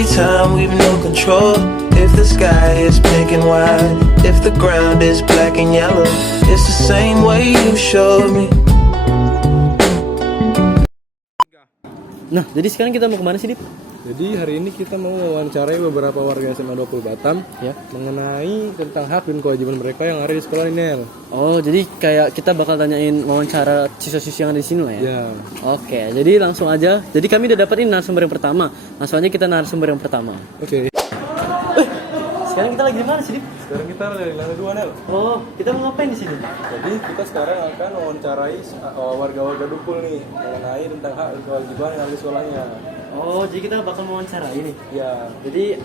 every time we've no control. If the sky is pink and white, if the ground is black and yellow, it's the same way you showed me. Nah, jadi sekarang kita mau kemana sih, Dip? Jadi hari ini kita mau mewawancarai beberapa warga SMA 20 Batam Ya. mengenai tentang hak dan kewajiban mereka yang ada di sekolah ini, Nel. Oh, jadi kayak kita bakal tanyain wawancara siswa-siswa yang ada di sini lah ya? Ya. Oke, jadi langsung aja. Jadi kami udah dapetin narasumber yang pertama. Langsung aja kita narasumber yang pertama. Oke. Sekarang kita lagi di mana sih, Dip? Sekarang kita dari lantai 2, Nel. Oh, kita mau ngapain di sini? Jadi kita sekarang akan mewawancarai warga-warga Dukul nih mengenai tentang hak dan kewajiban yang ada di sekolahnya. Oh, jadi kita bakal mewawancarai ini. Ya. Jadi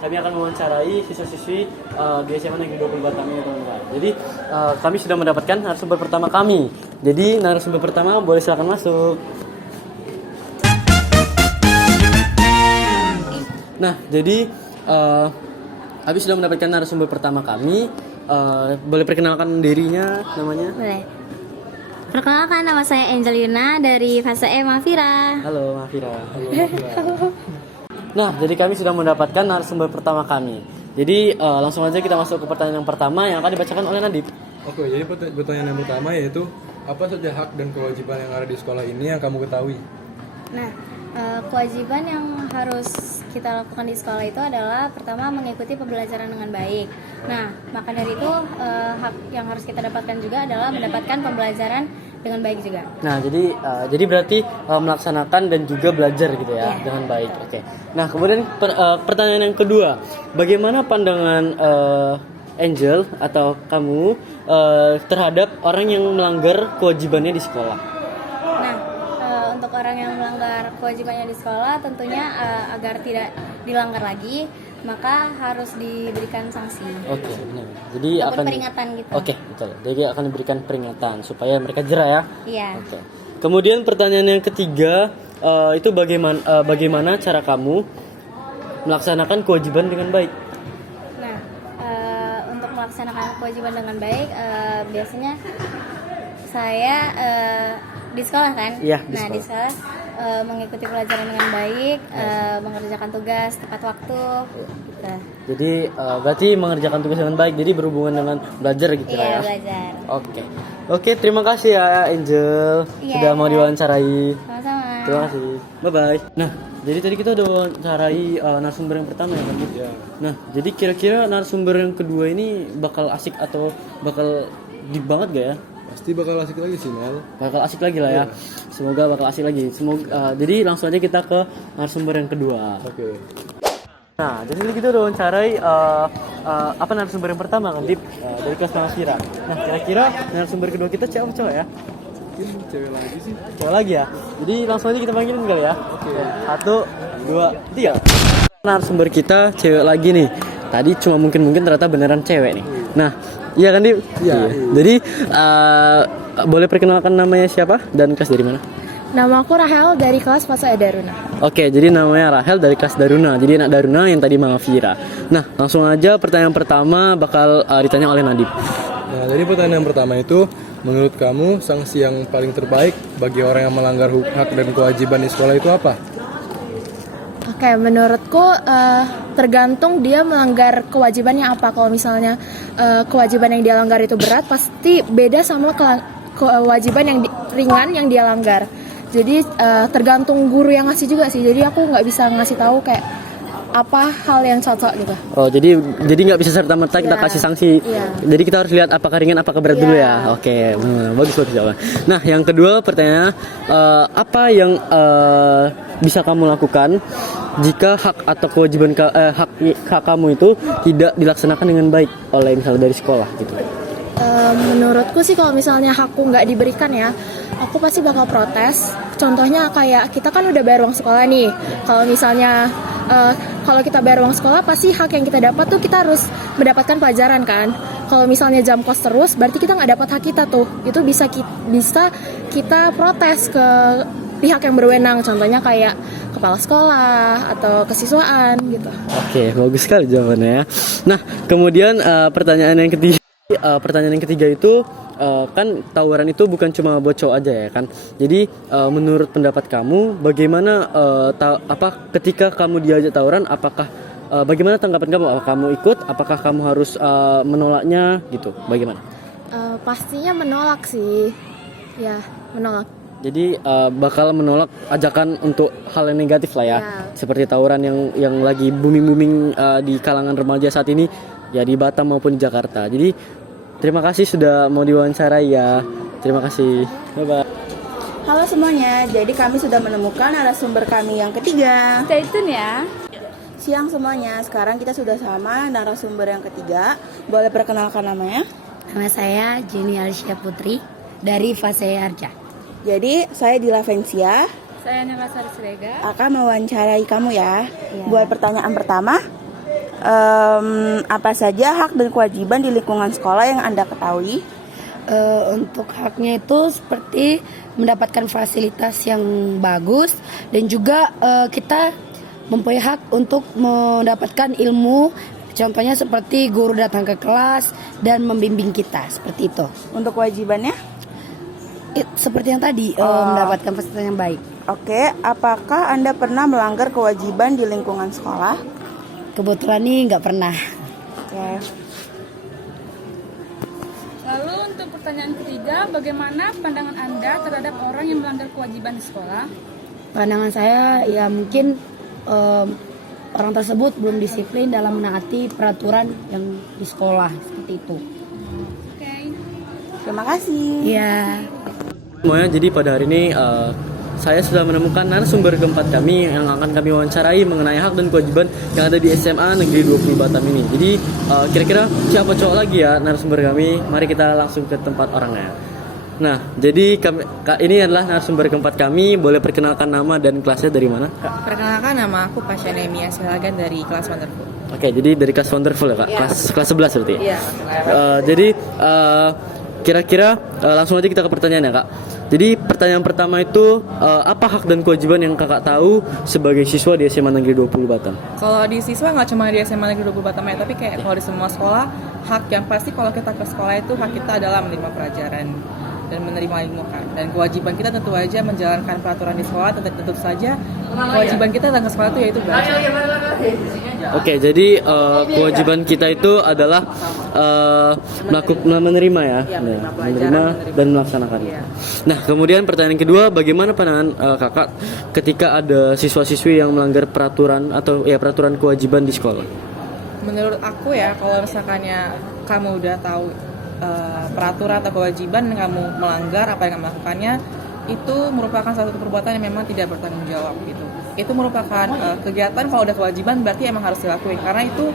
kami akan mewawancarai siswa-siswi di SMA Negeri 20 Batam ini, teman-teman. Jadi kami sudah mendapatkan narasumber pertama kami. Jadi narasumber pertama boleh silakan masuk. Nah, jadi kami sudah mendapatkan narasumber pertama kami. Boleh perkenalkan dirinya, namanya? Boleh. Perkenalkan, nama saya Angelina dari fase E Mafira. Halo, Mafira. Nah, jadi kami sudah mendapatkan narasumber pertama kami. Jadi langsung aja kita masuk ke pertanyaan yang pertama yang akan dibacakan oleh Nadib. Oke, jadi pertanyaan yang pertama yaitu apa saja hak dan kewajiban yang ada di sekolah ini yang kamu ketahui? Nah, kewajiban yang harus kita lakukan di sekolah itu adalah pertama mengikuti pembelajaran dengan baik. Nah, maka dari itu hak yang harus kita dapatkan juga adalah mendapatkan pembelajaran dengan baik juga. Nah, jadi berarti melaksanakan dan juga belajar gitu ya, dengan baik. Oke. Nah, kemudian pertanyaan yang kedua, bagaimana pandangan Angel atau kamu terhadap orang yang melanggar kewajibannya di sekolah? Nah, untuk orang yang melanggar kewajibannya di sekolah tentunya agar tidak dilanggar lagi, maka harus diberikan sanksi. Oke, benar. Jadi Ataupun akan peringatan gitu. Oke, betul. Jadi akan diberikan peringatan supaya mereka jera ya. Iya. Oke. Kemudian pertanyaan yang ketiga, itu bagaimana cara kamu melaksanakan kewajiban dengan baik? Nah, untuk melaksanakan kewajiban dengan baik, biasanya saya di sekolah kan. Iya, di Nah, sekolah. di sekolah mengikuti pelajaran dengan baik, mengerjakan tugas tepat waktu. Gitu. Jadi berarti mengerjakan tugas dengan baik, jadi berhubungan dengan belajar gitu Iya, ya. belajar. Oke, terima kasih ya Angel Iya. sudah mau diwawancarai. Sama-sama. Terima kasih. Bye bye. Nah, jadi tadi kita udah wawancarai narasumber yang pertama ya kan? Ya. Nah, jadi kira-kira narasumber yang kedua ini bakal asik atau bakal deep banget gak ya? Pasti bakal asik lagi sih, Nel. Bakal asik lagi lah ya. Semoga bakal asik lagi. Jadi langsung aja kita ke narasumber yang kedua. Oke. Nah, jadi kita udah wawancarai apa narasumber yang pertama kan, Dip? Dari kelas Mafira. Nah, kira-kira narasumber kedua kita cewek cowok ya? Mungkin cewek lagi sih. Cewek lagi ya? Jadi langsung aja kita panggilin kali ya? Oke. 1, 2, 3. Narasumber kita cewek lagi nih. Tadi cuma mungkin ternyata beneran cewek nih. Nah, iya kan, Dip? Iya. Jadi boleh perkenalkan namanya siapa dan kelas dari mana? Nama aku Rahel dari kelas fase E Daruna. Oke, jadi namanya Rahel dari kelas Daruna. Jadi anak Daruna yang tadi Mafira. Nah, langsung aja pertanyaan pertama bakal ditanya oleh Nadib. Nah, jadi pertanyaan yang pertama itu, menurut kamu sanksi yang paling terbaik bagi orang yang melanggar hak dan kewajiban di sekolah itu apa? Oke, menurutku tergantung dia melanggar kewajibannya apa. Kalau misalnya kewajiban yang dia langgar itu berat, pasti beda sama kewajiban yang ringan yang dia langgar. Jadi tergantung guru yang ngasih juga sih. Jadi aku nggak bisa ngasih tahu kayak apa hal yang cocok gitu. Oh, jadi nggak bisa serta merta kita Iya. kasih sanksi. Iya. Jadi kita harus lihat apakah ringan apakah berat Iya. dulu ya. Oke, bagus jawaban. Nah, yang kedua pertanyaannya, apa yang bisa kamu lakukan jika hak atau kewajiban hak kamu itu tidak dilaksanakan dengan baik oleh misalnya dari sekolah gitu? Menurutku sih kalau misalnya hakku nggak diberikan ya, aku pasti bakal protes. Contohnya kayak kita kan udah bayar uang sekolah nih. Kalau misalnya kalau kita bayar uang sekolah, pasti hak yang kita dapat tuh kita harus mendapatkan pelajaran kan. Kalau misalnya jam kos terus, berarti kita nggak dapat hak kita tuh. Itu bisa kita protes ke pihak yang berwenang. Contohnya kayak kepala sekolah atau kesiswaan gitu. Oke, bagus sekali jawabannya ya. Nah, kemudian pertanyaan yang ketiga itu kan tawuran itu bukan cuma buat cowok aja ya kan. Jadi menurut pendapat kamu bagaimana ketika kamu diajak tawuran, apakah bagaimana tanggapan kamu? Apakah kamu ikut? Apakah kamu harus menolaknya gitu? Bagaimana? Pastinya menolak sih. Ya, menolak. Jadi bakal menolak ajakan untuk hal yang negatif lah ya, seperti tawuran yang lagi booming di kalangan remaja saat ini ya di Batam maupun di Jakarta. Jadi terima kasih sudah mau diwawancarai ya. Terima kasih. Bye bye. Halo semuanya, jadi kami sudah menemukan narasumber kami yang ketiga. Stay tune ya. Siang semuanya, sekarang kita sudah sama narasumber yang ketiga. Boleh perkenalkan namanya? Nama saya Jenny Alicia Putri dari Fase Arja. Jadi saya Dila Vencia Saya Nyakasari Sirega. akan mewawancarai kamu ya. Buat pertanyaan pertama, apa saja hak dan kewajiban di lingkungan sekolah yang Anda ketahui? Untuk haknya itu seperti mendapatkan fasilitas yang bagus dan juga kita mempunyai hak untuk mendapatkan ilmu. Contohnya seperti guru datang ke kelas dan membimbing kita, seperti itu. Untuk kewajibannya? Seperti yang tadi, mendapatkan fasilitas yang baik. Oke, apakah Anda pernah melanggar kewajiban di lingkungan sekolah? Kebetulan nih nggak pernah. Oke. Lalu untuk pertanyaan ketiga, bagaimana pandangan Anda terhadap orang yang melanggar kewajiban di sekolah? Pandangan saya ya mungkin orang tersebut belum disiplin dalam menaati peraturan yang di sekolah, seperti itu. Oke. Terima kasih. Iya. Semuanya, jadi pada hari ini saya sudah menemukan narasumber keempat kami yang akan kami wawancarai mengenai hak dan kewajiban yang ada di SMA Negeri 20 Batam ini. Jadi kira-kira siapa cowok lagi ya narasumber kami? Mari kita langsung ke tempat orangnya. Nah, jadi ini adalah narasumber keempat kami. Boleh perkenalkan nama dan kelasnya dari mana, Kak? Perkenalkan, nama aku Pasha Nemia Silagan dari kelas Wonderful. Oke, jadi dari kelas Wonderful ya, Kak? Iya. Kelas 11 berarti? Iya. Jadi kira-kira langsung aja kita ke pertanyaan ya, Kak. Jadi pertanyaan pertama itu apa hak dan kewajiban yang Kakak tahu sebagai siswa di SMA Negeri 20 Batam? Kalau di siswa nggak cuma di SMA Negeri 20 Batam ya, tapi kayak kalau di semua sekolah, hak yang pasti kalau kita ke sekolah itu hak kita adalah menerima pelajaran dan menerima ilmu kan. Dan kewajiban kita tentu aja menjalankan peraturan di sekolah. Tentu saja kewajiban kita datang ke sekolah itu yaitu belajar. Oke, jadi kewajiban kita itu adalah menerima ya, menerima dan melaksanakannya. Nah, kemudian pertanyaan kedua, bagaimana pandangan Kakak ketika ada siswa-siswi yang melanggar peraturan atau ya peraturan kewajiban di sekolah? Menurut aku ya, kalau misalkannya kamu udah tahu peraturan atau kewajiban dan kamu melanggar apa yang kamu lakukannya, itu merupakan satu perbuatan yang memang tidak bertanggung jawab gitu. Itu merupakan kegiatan, kalau udah kewajiban berarti emang harus dilakuin, karena itu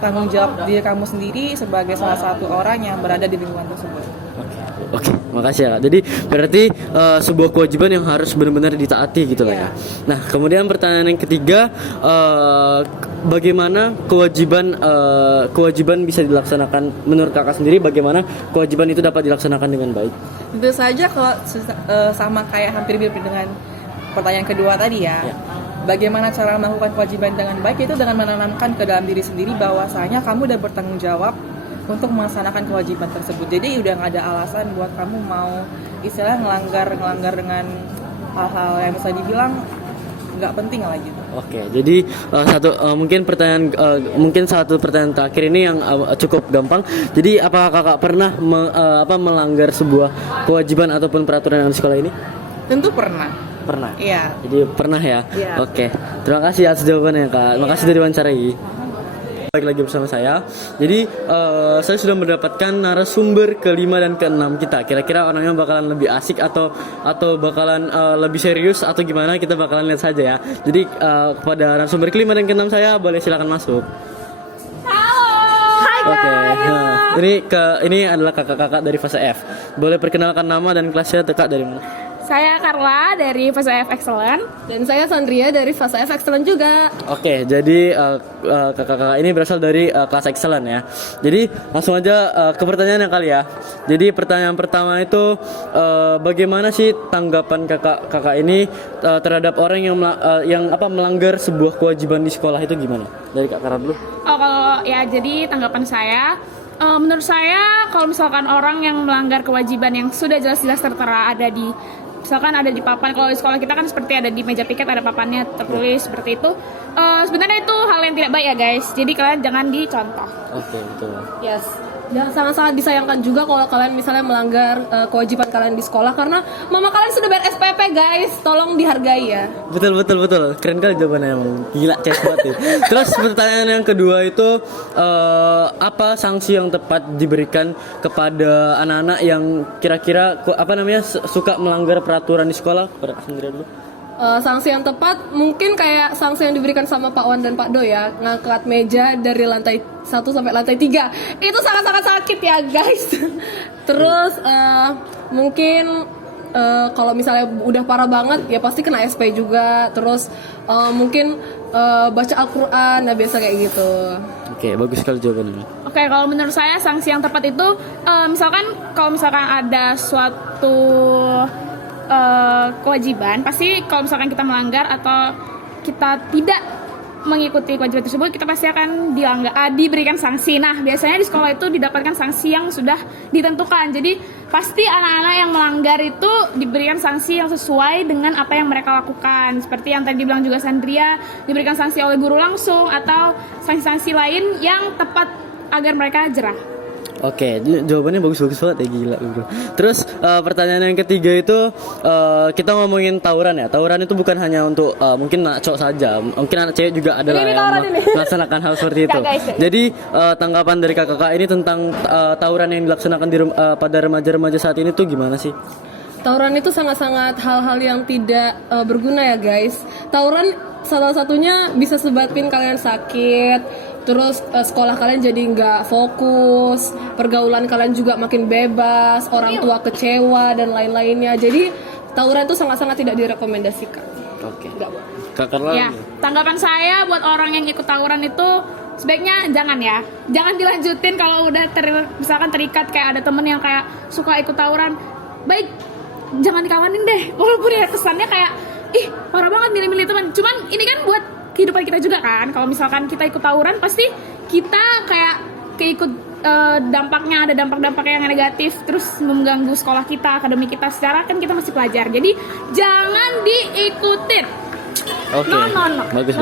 tanggung jawab diri kamu sendiri sebagai salah satu orang yang berada di lingkungan tersebut. Oke, makasih ya. Jadi berarti sebuah kewajiban yang harus benar-benar ditaati gitu lah ya. Nah, kemudian pertanyaan yang ketiga, bagaimana kewajiban bisa dilaksanakan menurut Kakak sendiri? Bagaimana kewajiban itu dapat dilaksanakan dengan baik? Tentu saja kalau sama kayak hampir mirip dengan pertanyaan kedua tadi ya. Bagaimana cara melakukan kewajiban dengan baik itu dengan menanamkan ke dalam diri sendiri bahwasanya kamu udah bertanggung jawab untuk melaksanakan kewajiban tersebut. Jadi udah nggak ada alasan buat kamu mau istilah ngelanggar dengan hal-hal yang bisa dibilang nggak penting lah gitu. Oke, jadi mungkin satu pertanyaan terakhir ini yang cukup gampang. Jadi apakah Kakak pernah melanggar sebuah kewajiban ataupun peraturan yang di sekolah ini? Tentu pernah. Pernah. Iya. Jadi pernah ya. Iya. Oke. Terima kasih atas jawabannya, Kak. Makasih sudah diwawancarai. Balik lagi bersama saya. Jadi saya sudah mendapatkan narasumber kelima dan keenam kita. Kira-kira orangnya bakalan lebih asik atau bakalan lebih serius atau gimana? Kita bakalan lihat saja ya. Jadi kepada narasumber kelima dan keenam saya boleh silakan masuk. Oke. Nah, ini adalah kakak-kakak dari fase F. Boleh perkenalkan nama dan kelasnya, Kak, dari mana? Saya Carla dari Fase F Excellent. Dan saya Sandria dari Fase F Excellent juga. Oke, jadi kakak-kakak ini berasal dari kelas excellent ya. Jadi langsung aja ke pertanyaan kali ya. Jadi pertanyaan pertama itu bagaimana sih tanggapan kakak ini terhadap orang yang melanggar sebuah kewajiban di sekolah itu gimana? Dari Kak Kara dulu. Oh, kalau ya jadi tanggapan saya Menurut saya kalau misalkan orang yang melanggar kewajiban yang sudah jelas-jelas tertera ada di misalkan ada di papan, kalau di sekolah kita kan seperti ada di meja piket ada papannya tertulis seperti itu, sebenarnya itu hal yang tidak baik ya guys, jadi kalian jangan dicontoh. Oke, betul. Yes. Dan sangat-sangat disayangkan juga kalau kalian misalnya melanggar kewajiban kalian di sekolah karena mama kalian sudah bayar SPP guys, tolong dihargai ya. Betul. Keren kali jawabannya emang. Gila, cek banget ya. Terus pertanyaan yang kedua itu apa sanksi yang tepat diberikan kepada anak-anak yang kira-kira suka melanggar peraturan di sekolah? Pada sendiri dulu. Sanksi yang tepat mungkin kayak sanksi yang diberikan sama Pak Wan dan Pak Do ya, ngangkat meja dari lantai 1 sampai lantai 3. Itu sangat-sangat sakit ya guys. Terus mungkin kalau misalnya udah parah banget ya pasti kena SP juga. Terus mungkin baca Al-Quran, nah biasa kayak gitu. Oke, bagus sekali jawabannya. Oke, kalau menurut saya sanksi yang tepat itu kalau misalkan ada suatu kewajiban, pasti kalau misalkan kita melanggar atau kita tidak mengikuti kewajiban tersebut, kita pasti akan diberikan sanksi. Nah, biasanya di sekolah itu didapatkan sanksi yang sudah ditentukan. Jadi pasti anak-anak yang melanggar itu diberikan sanksi yang sesuai dengan apa yang mereka lakukan. Seperti yang tadi dibilang juga Sandria, diberikan sanksi oleh guru langsung atau sanksi-sanksi lain yang tepat agar mereka jerah. Oke, jawabannya bagus banget ya, gila bro. Terus pertanyaan yang ketiga itu kita ngomongin tawuran ya. Tawuran itu bukan hanya untuk mungkin anak cowok saja, mungkin anak cewek juga ada lah yang melaksanakan hal seperti itu. Jadi tanggapan dari kakak ini tentang tawuran yang dilaksanakan pada remaja-remaja saat ini tuh gimana sih? Tawuran itu sangat-sangat hal-hal yang tidak berguna ya guys. Tawuran salah satunya bisa sebabin kalian sakit. Terus sekolah kalian jadi nggak fokus, pergaulan kalian juga makin bebas, orang tua kecewa dan lain-lainnya. Jadi tawuran itu sangat-sangat tidak direkomendasikan. Oke. Nggak. Ya, tanggapan saya buat orang yang ikut tawuran itu sebaiknya jangan ya, jangan dilanjutin kalau udah misalkan terikat kayak ada temen yang kayak suka ikut tawuran, baik jangan dikawanin deh, walaupun ya kesannya kayak ih parah banget milih-milih teman. Cuman ini kan buat kehidupan kita juga kan. Kalau misalkan kita ikut tawuran pasti kita kayak keikut dampaknya, ada dampak-dampak yang negatif, terus mengganggu sekolah kita, akademik kita. Secara kan kita masih pelajar, jadi jangan diikutin. Oke. No. Bagus.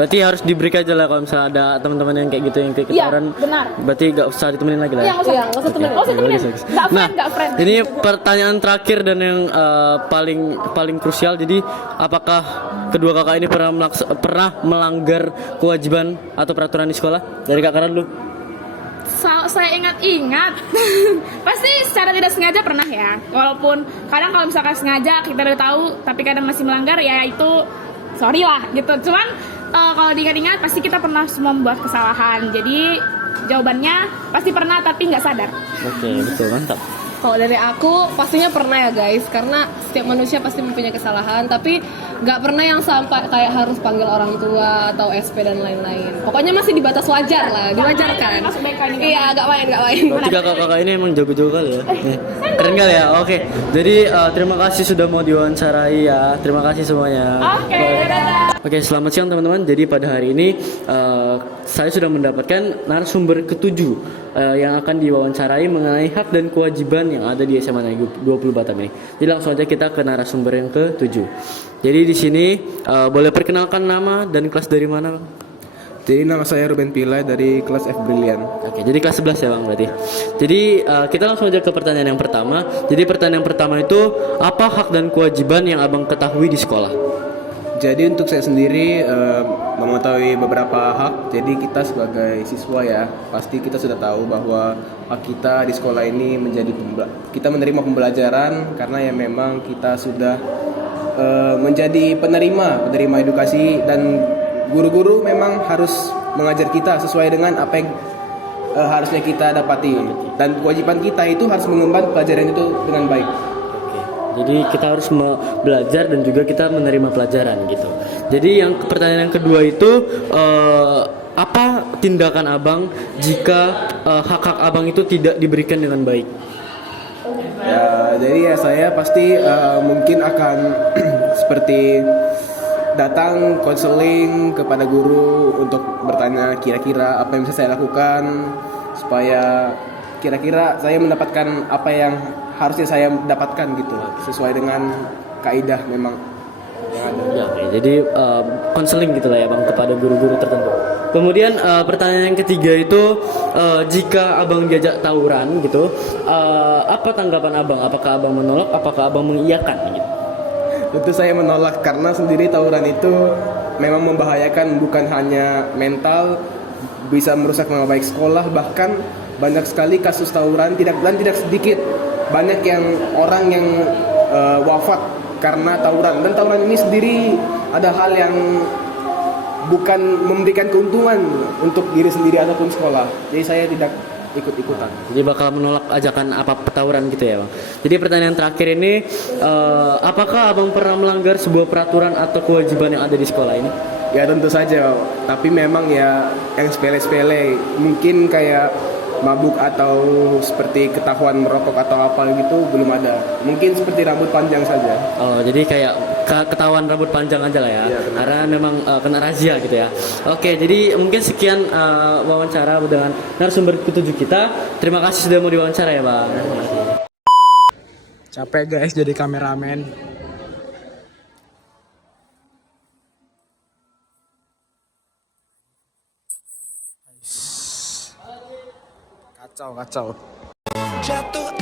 Berarti harus diberi aja lah kalau misalnya ada teman-teman yang kayak gitu yang kayak tawuran. Benar. Berarti gak usah ditemenin lagi lah. Iya, nggak usah temenin. Bagus. Nggak friend. Ini pertanyaan terakhir dan yang paling krusial. Jadi, apakah kedua kakak ini pernah melanggar kewajiban atau peraturan di sekolah? Dari kak Kara dulu. Saya ingat-ingat pasti secara tidak sengaja pernah ya, walaupun kadang kalau misalkan sengaja kita udah tahu tapi kadang masih melanggar, ya itu sorry lah gitu. Cuman kalau diingat-ingat pasti kita pernah semua membuat kesalahan, jadi jawabannya pasti pernah tapi nggak sadar. Oke, betul, mantap. Kalau dari aku pastinya pernah ya guys, karena setiap manusia pasti mempunyai kesalahan, tapi nggak pernah yang sampai kayak harus panggil orang tua atau SP dan lain-lain. Pokoknya masih di batas wajar lah, diwajarkan. Iya, nggak main. Berarti kakak-kakak ini emang jago-jago kali ya. Keren kali ya. Oke. Jadi terima kasih sudah mau diwawancarai ya. Terima kasih semuanya. Oke, selamat siang teman-teman. Jadi pada hari ini saya sudah mendapatkan narasumber ketujuh yang akan diwawancarai mengenai hak dan kewajiban yang ada di SMA Negeri 20 Batam ini. Jadi langsung aja kita ke narasumber yang ke-7. Jadi di sini boleh perkenalkan nama dan kelas dari mana, Bang? Jadi nama saya Ruben Pilai dari kelas F Brilliant. Oke, jadi kelas 11 ya Bang berarti. Jadi kita langsung aja ke pertanyaan yang pertama. Jadi pertanyaan yang pertama itu, apa hak dan kewajiban yang Abang ketahui di sekolah? Jadi untuk saya sendiri mengetahui beberapa hak. Jadi kita sebagai siswa ya, pasti kita sudah tahu bahwa hak kita di sekolah ini kita menerima pembelajaran karena ya memang kita sudah menjadi penerima edukasi, dan guru-guru memang harus mengajar kita sesuai dengan apa yang harusnya kita dapati, dan kewajiban kita itu harus mengemban pelajaran itu dengan baik. Jadi kita harus belajar dan juga kita menerima pelajaran gitu. Jadi yang pertanyaan yang kedua itu apa tindakan Abang jika hak-hak Abang itu tidak diberikan dengan baik? Ya, jadi ya saya pasti mungkin akan seperti datang konseling kepada guru untuk bertanya kira-kira apa yang bisa saya lakukan supaya kira-kira saya mendapatkan apa yang harusnya saya dapatkan gitu sesuai dengan kaidah memang yang ada. Ya, oke. Jadi konseling gitu lah ya bang kepada guru-guru tertentu. Kemudian pertanyaan yang ketiga itu jika abang diajak tawuran gitu, apa tanggapan abang? Apakah abang menolak? Apakah abang mengiyakan? Gitu? Tentu saya menolak karena sendiri tawuran itu memang membahayakan bukan hanya mental, bisa merusak nama baik sekolah, bahkan banyak sekali kasus tawuran tidak sedikit banyak yang orang yang wafat karena tawuran, dan tawuran ini sendiri ada hal yang bukan memberikan keuntungan untuk diri sendiri ataupun sekolah. Jadi saya tidak ikut-ikutan. Jadi bakal menolak ajakan apa tawuran gitu ya bang. Jadi pertanyaan terakhir ini, apakah abang pernah melanggar sebuah peraturan atau kewajiban yang ada di sekolah ini? Ya tentu saja, tapi memang ya yang sepele-sepele, mungkin kayak mabuk atau seperti ketahuan merokok atau apa gitu belum ada. Mungkin seperti rambut panjang saja. Oh, jadi kayak ketahuan rambut panjang aja lah ya. Iya, karena memang kena razia gitu ya. Oke, jadi mungkin sekian wawancara dengan narasumber ketujuh kita. Terima kasih sudah mau diwawancara ya, Bang. Terima kasih. Capek guys jadi kameramen. Kacau. Jatuh